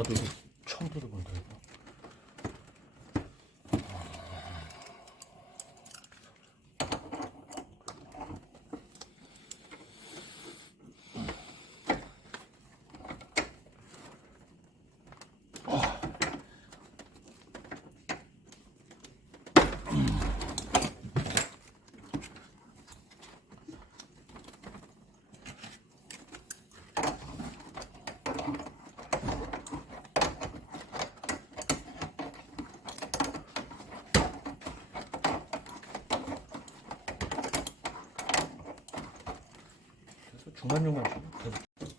나도 처음 들어본다 이거. 중간중간 좀 계속